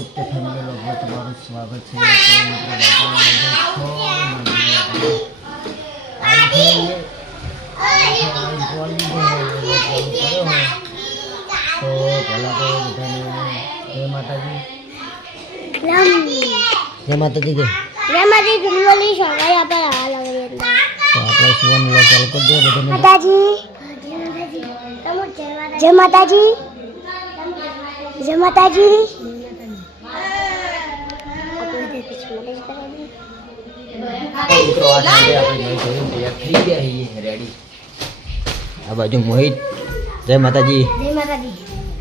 Okay family લોગમાં તમારું સ્વાગત છે. તો મિત્રો પહેલાં તો બધાને જય માતાજી. જય માતાજી. જય માતાજી. જુમલી સવારે આપણે આ લગી તો આપણે સુવન લો ચાલુ કરી દે બધાને. માતાજી જય માતાજી. જય માતાજી. મિત્રો આ સાંજે આપણે નહીં જોયું તૈયાર થઈ ગયા છીએ રેડી. આ બાજુ મોહિત. જય માતાજી. જય માતાજી.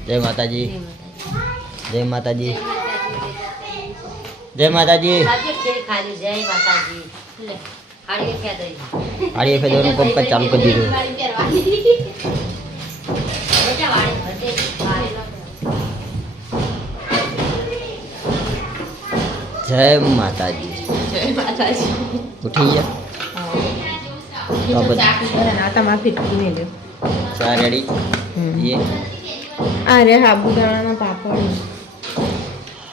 જય માતાજી. જય માતાજી. જય માતાજી. આડી ફેદરનું પંપ ચાલુ કરી દીધું. જય માતાજી. જય માતાજી. ઉઠી ગયા ચા રેડી. અરે સાબુદાણાના પાપડ.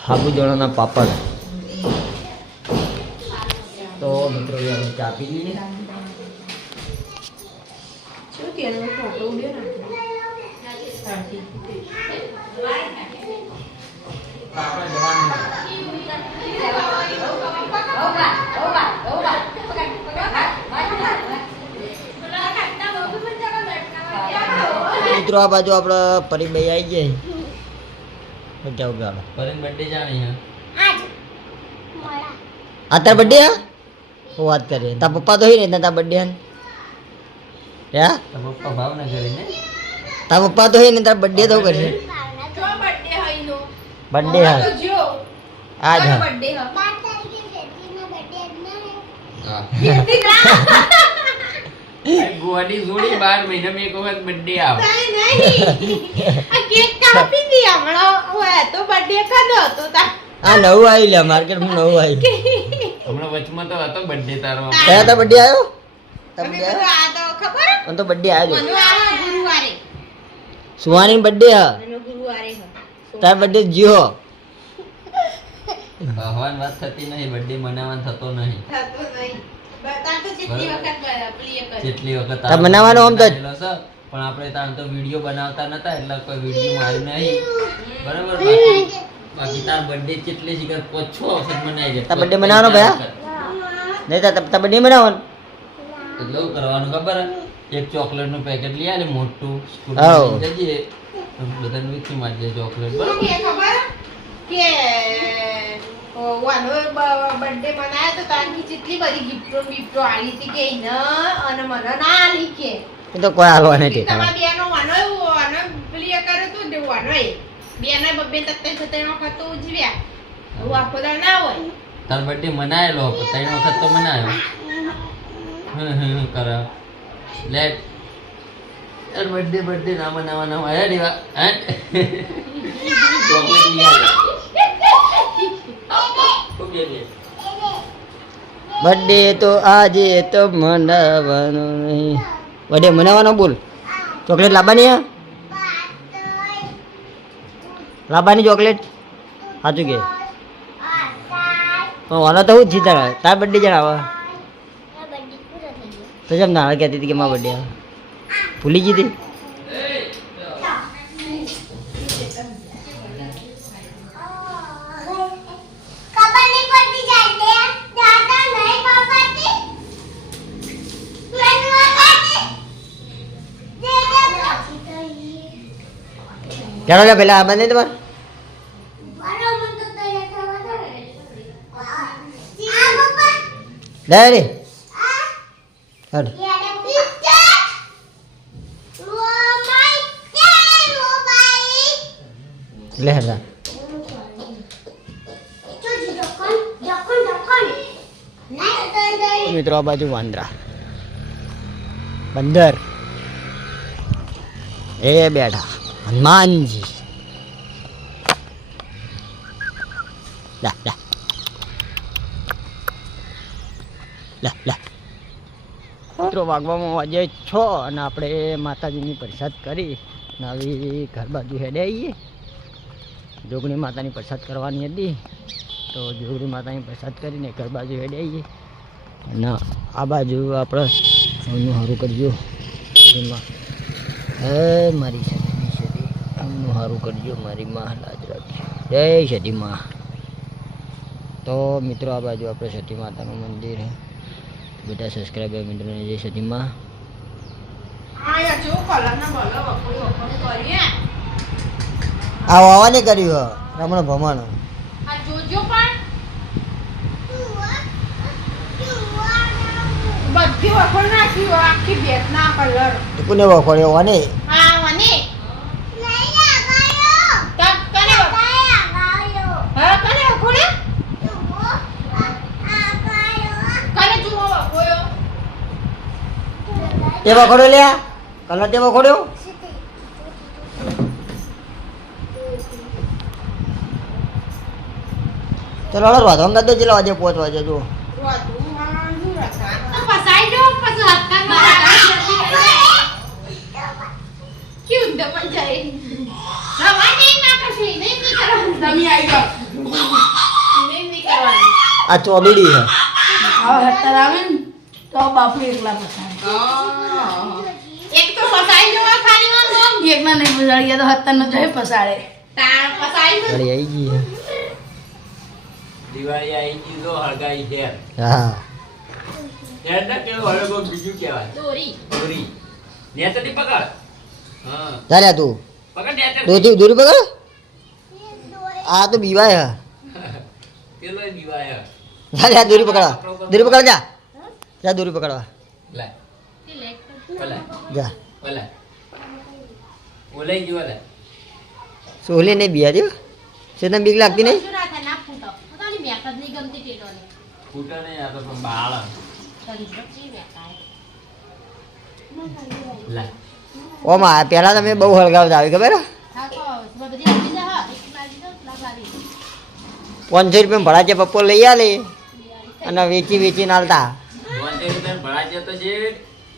સાબુદાણાના પાપડ. તો મિત્રો આપણે ચા પી લઈએ. મિત્રો આ બાજુ આપણે પરીભાઈ આવી જાય જાવ ગાડો. પરીન બર્થડે જાણી હે આ તાર બર્થડે હે. હું વાત કરે તાર પપ્પા તો હી ને તાર બર્થડે હે હે તાર પપ્પા ભાવનગર ને. તાર પપ્પા તો હી ને તાર બર્થડે તો કરશે. બર્થડે હે આજ હે. ગોડી જોડી 12 મહિનામાં એક વખત બર્થડે આવે. આ કેક કાપી દી હમણાં ઓય તો બર્થડે કદો હતો તા. આ નવું આવી લે માર્કેટમાં નવું આવી. હમણાં વચમાં તો હતો બર્થડે તારો. કયા તાર બર્થડે આવ્યો. તાર તમે બર્થડે બધું આ તો ખબર મને તો બર્થડે આવ્યો. મનો આ ગુરુવારે સુવાની બર્થડે હે. મનો ગુરુવારે હ. તાર બર્થડે જીઓ. ભગવાન વાત થતી નહીં, બર્થડે મનાવવાનો થતો નહીં. થતો નહીં. બતા તો જેટલી વખત પ્રિય કરે. જેટલી વખત તાર મનાવવાનો આમ તો બનાવેલો છે, પણ આપણે તાર તો વિડિયો બનાવતા નતા એટલે કોઈ વિડિયો માર્યું નહીં. બરાબર. બાકી તાર બર્થડે કેટલી શિખર 5-6 વખત મનાઈ જાય. તાર birthday મનાવવાનો ભયા? નહીં તાર બર્થડે મનાવવાનો. એટલે એવું કરવાનું ખબર હે? એક ચોકલેટ નું પેકેટ લઈ આલે મોટું સ્કૂલ હાઉ. જઈએ તો બધાને વેચી મારજે ચોકલેટ. શું બરાબર. કે ખબર કે વાનો બર્થડે મનાયો તો તાંકી જેટલી બધી ગિફ્ટો આલી હતી કે ન અને મને ના આલી કે એ તો કોઈ હાલવા નહીં ઠેકાણા. તમારા બેનો વાનો પ્રિય કરે તો દેવ વાનો એ બેના બબ્બે તત્તે થતે વખત તો ઉજવ્યા હું આખો દા ના હોય તાર બર્થડે મનાયેલો 3 વખત તો મનાયો. કરા લેટ તાર બર્થડે ના મનાવવાના હોય દીવા હે ચોકલેટ લઈ આવે. ઓકે લે બર્થડે તો આજે તો મનાવવાનો નહીં. બર્થડે મનાવવાનો બોલ. ચોકલેટ લાવવાની હે? લાવવાની ચોકલેટ સાચું કે વાલો તો હું જીતા તાર બર્થડે જણાવો તો જેમ નાણા કહેતી હતી કે મારા બર્થડે ભૂલી ગઈ હતી. ચાલો લે પેલા આ બંને તમારે રે હટ લે હટા. મિત્રો આ બાજુ વાંદરા બંદર એ બેઠા હનુમાનજી. લા લા લા લા મિત્રો વાગવામાં વાજે 6 અને આપણે માતાજીની પ્રસાદ કરી અને આવી ઘર બાજુ હેડે આવીએ જોગણી માતાની પ્રસાદ કરવાની હતી, તો જોગણી માતાની પ્રસાદ કરીને ઘર બાજુ હેડી આવીએ. અને આ બાજુ આપણે એમનું સારું કરજો. એમાં હે મારી સતીની સતી, એમનું સારું કરજો મારી માં, લાજ રાખજો. જય સતી માં. તો મિત્રો આ બાજુ આપણે સતી માતાનું મંદિર છે. બધા સબસ્ક્રાઈબર મિત્રોને જય સતી માં. આ વાવાને કર્યું રમણ ભમણ. બધી વખોડ નાખી આખી બેટ ના કલર કોને વખોડ્યો વાને? હા મને તે વખોડ્યો લ્યા કલર તે વખોડ્યો. ચલો હળર વાંધો અંગત ચલો આજે 5 વાગે જો. આ ચોબીડી છે. એક તો ફસાઈ જવા ખાલી ઘડી આવી ગઈ છે. દિવાળી આવી ગઈ તો હળગાઈ છે. હા હેર ના કેવું હવે કોઈ બીજું કહેવાય. દોરી દોરી નેતરી પકડ. હા ચાલ્યા તું પકડ નેતરી. દોરી પકડ. આ તો બીવાય હે. પેલો દીવાય. ચાલ્યા દોરી પકડવા. દોરી પકડ જા. જા દોરી પકડવા લે ઓલે જા. ઓલે ઓલે ગયો લે. સોલે નહીં બિયા દે છે. તને બીક લાગતી નહીં? ફૂટા નહીં આ તો પણ બાળ. લે ઓમાં પહેલા તમે બહુ હળગાવતા આવી ખબર? 500 રૂપિયા ભડા છે પપ્પો લઈ આલે અને વેચીને આલતા. 50 રૂપિયા ભરા છે તો છે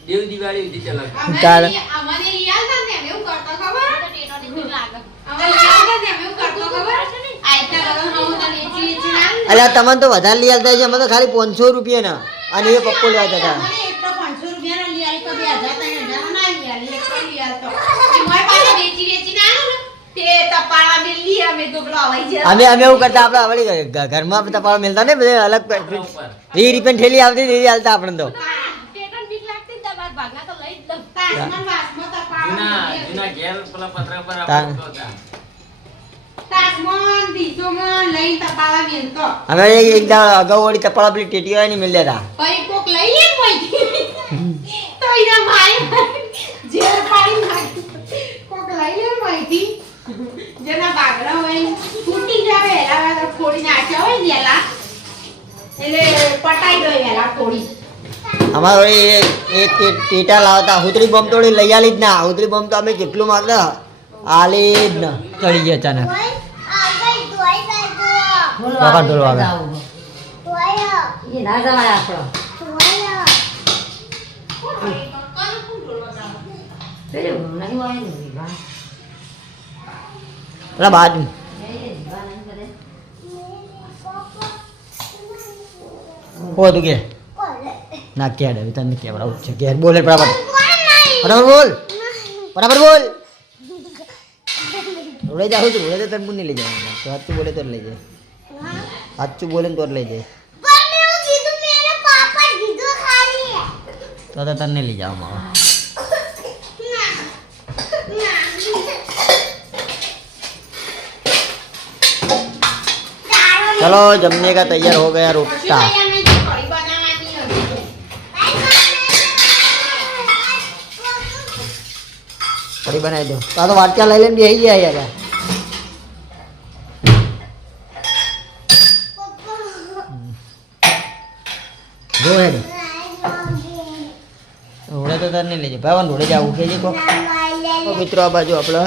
દેવ દિવાળી સુધી ચલાવ. ચાલ અમારે યાદ ને એવું કરતો ખબર અમારે યાદ ને એવું કરતો ખબર આયતા બધું હું તને વેચી ના અલ્યા તમને તો વધારે લઈ આલતા છે. અમે તો ખાલી 500 રૂપિયા ના અને એ પપ્પો લેવા જતા. મને એટલો 500 રૂપિયા નો લઈ આલી તો 2000 3000 ના લઈ આલી એટલો લઈ આલતો મોય પાસે વેચી ના આલો ને તે તપાળા મિલી અમે તો પેલો આવાઈ જાય અમે એવું કરતા. આપણે વળી ઘરમાં તપાળા મિલતા ને બધે અલગ 20 રૂપિયા ઠેલી આવતી એ હાલતા આપણે તો. ટેટન બીક લાગતી તમાર ભાગના તો લઈ જ લો તાસમાં વાસમાં તપાળા જૂના ઘેર પેલા પતરા પર તા- આપણે હતા. તાસમાં દીસોમાં લઈ તપાળા મેલતો અમે એક દાડો અગાઉ વળી તપાળા પેલી ટેટીઓ હોય ને મિલ દેતા. ભાઈ કોક લઈ લે મોઈથી તો એના માય ઝેર પાડી નાખી કોક લઈ લે મોઈથી જેના બાગડા હોય ફૂટી જાવે એલા થોડી નાખ્યા હોય ને એલા એટલે પટાઈ ગઈ એલા થોડી અમારે વળી એક ટેટા લાવતા. હુતરી બોમ્બ તોડી લઈ આલી જ ના. હુતરી બોમ્બ તો અમે કેટલું માગતા આલી જ ના. ચડી ગયા અચાનક. વખત ઢોલવા આવ્યા. પેલા બાજુ હો તું કે ના કે તને કેવડાવું છે. ઘેર બોલે બરાબર બોલ. બરાબર બોલ. રોડે જાઉં છું. રોડે તો તને નહીં લઈ જાય. સાચું બોલે તો લઈ જાય. સાચું બોલે તો જ લઈ જાય. તો તને નહીં લઈ જાવ માવા. चलो जमने का तैयार हो गया रोटा. कड़ी बनाई दो. तो वाटका लई लेने बेही गया यार. जो है रोडे तो तने लेजे भाई रोडे जाऊ के को मित्रों आ बाजू आपला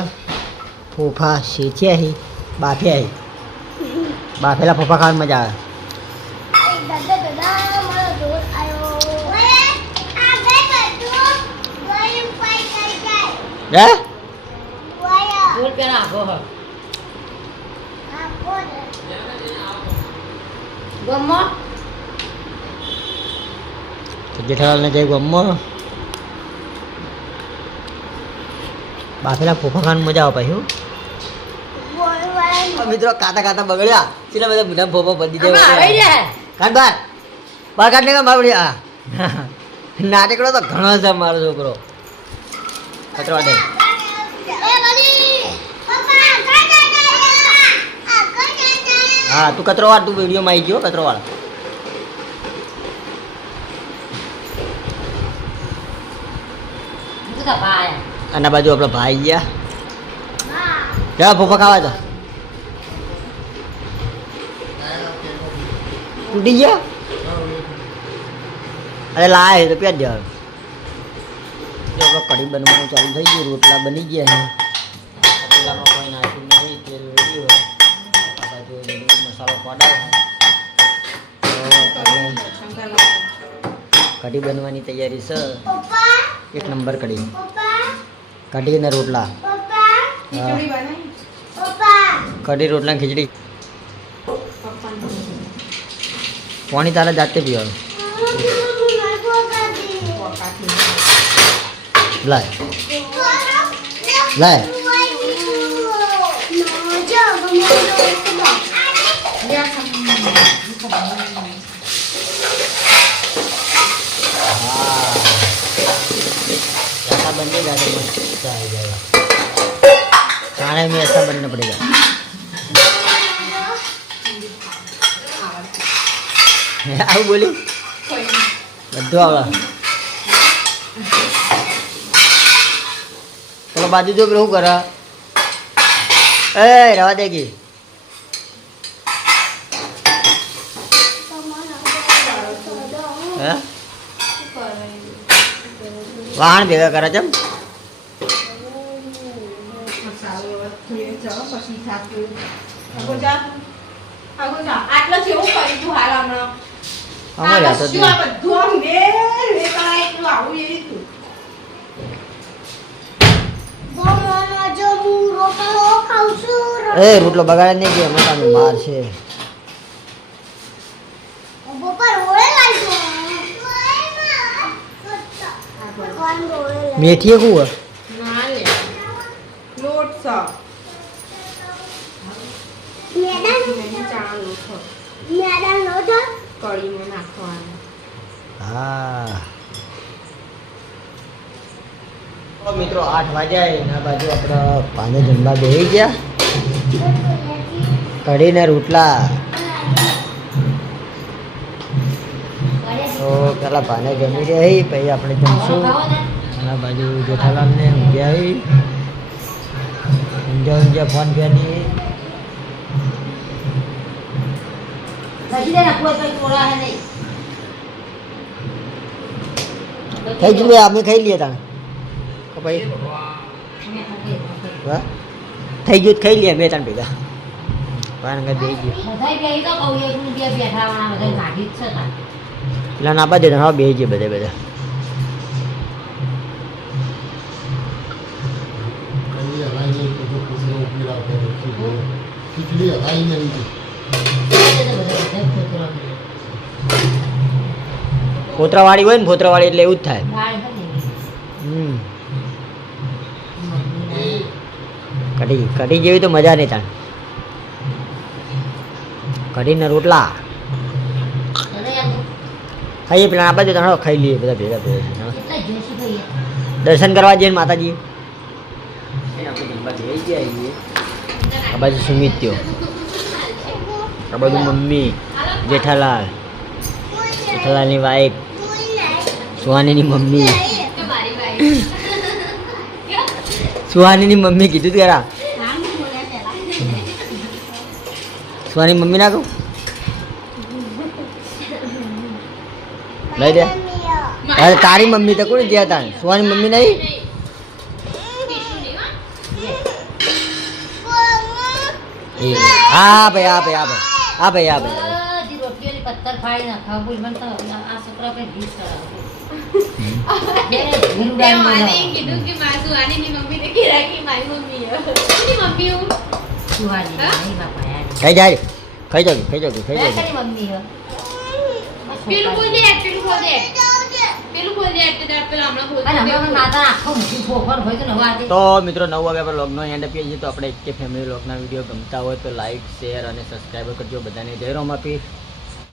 फोफा शेचिया ही बाफिया ही बाफेला फोफा खाने मजा આવે. હે ગમો તો જેઠાલાલને જઈ ગમો બાફેલા ફોફા ખાવાનું મજા આવે પાછું. મિત્રો કાતા કાતા બગડ્યા કેટલા બધા મોટા ફોફા બધી આમાં આવે જાય છે કાઢ બાર કાઢ ને બાબડી આ નાટકડો તો ઘણો છે મારો છોકરો કચરા દે હા તું કચરો વાળ તું વિડીયોમાં આવી ગયો કચરો વાળ તું તો ભાઈ આના બાજુ આપણા ભાઈ ગયા જા ફોફા ખાવા તો તૂટી ગયા અરે લાય તો પ્યાજ દેવાનું જો આપણે કઢી બનવાનું ચાલુ થઈ ગયું રોટલા બની ગયા છે રોટલામાં કોઈ નાખ્યું નહીં તેલ રેડી હોય આ બાજુ મસાલો પડાવે કઢી બનવાની તૈયારી છે એક નંબર કઢી કઢી ને રોટલા ખીચડી બનાવી કઢી રોટલા ખીચડી પાણી તારે જાતે પીવાનું લાય લાય ऐसा बनने जाते मस्त आ जाएगा खाने में ऐसा बनना पड़ेगा આવું બોલ્યું બધું આવડે પેલો બાજુ જો શું કરે એ રવા દે કે હે વાહન ભેગા કરે છે આટલો જેવું કરી તું હાલ હમણાં અમારે આ તો શું આ બધું આમ વેકળાય એટલું આવું એ રીતનું. એ રોટલો બગાડે નહીં કે એમાં તમે બહાર છે મેથી એક હોય ના લે લોટ છે ચણા લોટ છે કઢીમાં નાખવાનો હા મિત્રો 8 વાગ્યા એના બાજુ આપણે પાને જમવા બેસી ગયા કઢી ને રોટલા તો પેલા પાને જમી રહી પછી આપણે જમશું એના બાજુ જેઠાલાલ ને ઊંઘ્યા ઊંઘ્યા ફોન ફેરી થઈ ગયું અમે ખાઈ લઈએ તાણે ભાઈ હા થઈ ગયું ખાઈ લઈએ બે ત્રણ ભેગા પાન બે ગયું પેલા ના બાજુ હા બે ગયે બધા બધા ફોતરાવાળી હોય ને ફોતરાવાળી એટલે એવું જ થાય કઢી કઢી જેવી તો મજા નહીં તાણ કઢી ને રોટલા ખાઈએ પેલા આ બાજુ ત્રણ ખાઈ લઈએ બધા ભેગા ભેગા દર્શન કરવા જઈએ માતાજી આ બાજુ સુમિત્યો આ બાજુ મમ્મી જેઠાલાલ જેઠાલાલની વાઈફ સુહાનીની મમ્મી સુહાનીની મમ્મી કીધું ત્યારે સુહાની મમ્મી ના કહું લઈ દે અરે તારી મમ્મી તો કોણ ગયા તા સુહાની મમ્મી નહીં હા ભાઈ હા ભાઈ હા ભાઈ હા ભાઈ હા ભાઈ પથ્થર ફાડી નાખા બોલ મને તો આ છોકરા કઈ ડીશ કીધું કે માસુ આની ની મમ્મી ને કીધા કે મારી મમ્મી એની મમ્મી હું સુહાની નહીં બાપા યાર કઈ જાય ખાઈ જાવ ખાઈ જાવ ખાઈ જાવ તારી મમ્મી હે પેલું બોલ દે પેલું બોલ દે પેલું બોલ દે એટલે પેલું હમણાં બોલ અને હમણાં માતા આખો મૂકી ફોફર હોય તો નવા આજે તો મિત્રો 9 વાગે આપણે વ્લોગનો એન્ડ આપીએ છીએ. તો આપણે એક કે ફેમિલી વ્લોગના વિડીયો ગમતા હોય તો લાઈક શેર અને સબસ્ક્રાઈબ કરજો. બધાને જય રામ આપી.